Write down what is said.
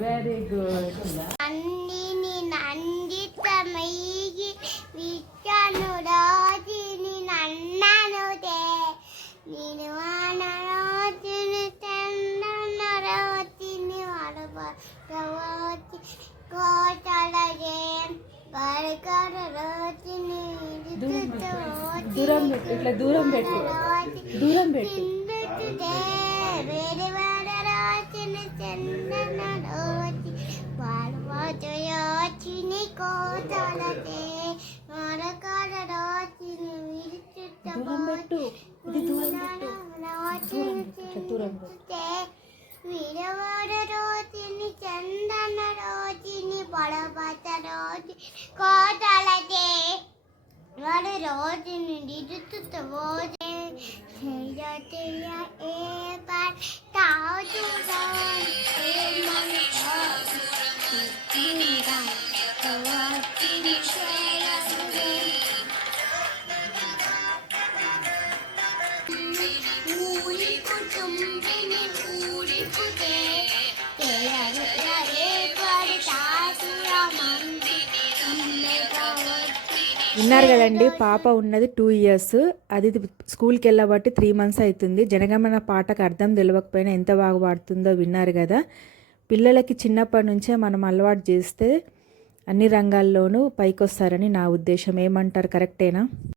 Very good అన్నిని నందితమయ్యి విచ్చను రాజిని నన్ననుదే నేను అనరోజిని చందన రోజిని వరవతి కోటలగే బరకర రోజిని దూరం పెట్టు. ఇట్లా దూరం పెట్టు. దూరం పెట్టు. రాచిని దూరం పెట్టు. ఇది దూరం పెట్టు. దూరం పెట్టు. ఇట్లా దూరం పెట్టు. వీరవాడ రోజుని చందన రోజుని పడబత రోజు కోటలదే వాడు రోజుని నిరుతుత రోజే జయ జయ ఏ పాట విన్నారు కదండి పాప ఉన్నది టూ ఇయర్స్ అది స్కూల్కి వెళ్ళబట్టి త్రీ మంత్స్ అవుతుంది. జనగమన పాటకు అర్థం తెలియకపోయినా ఎంత బాగా పాడుతుందో విన్నారు కదా. పిల్లలకి చిన్నప్పటి నుంచే మనం అలవాటు చేస్తే అన్ని రంగాల్లోనూ పైకొస్తారని నా ఉద్దేశం. ఏమంటారు కరెక్టేనా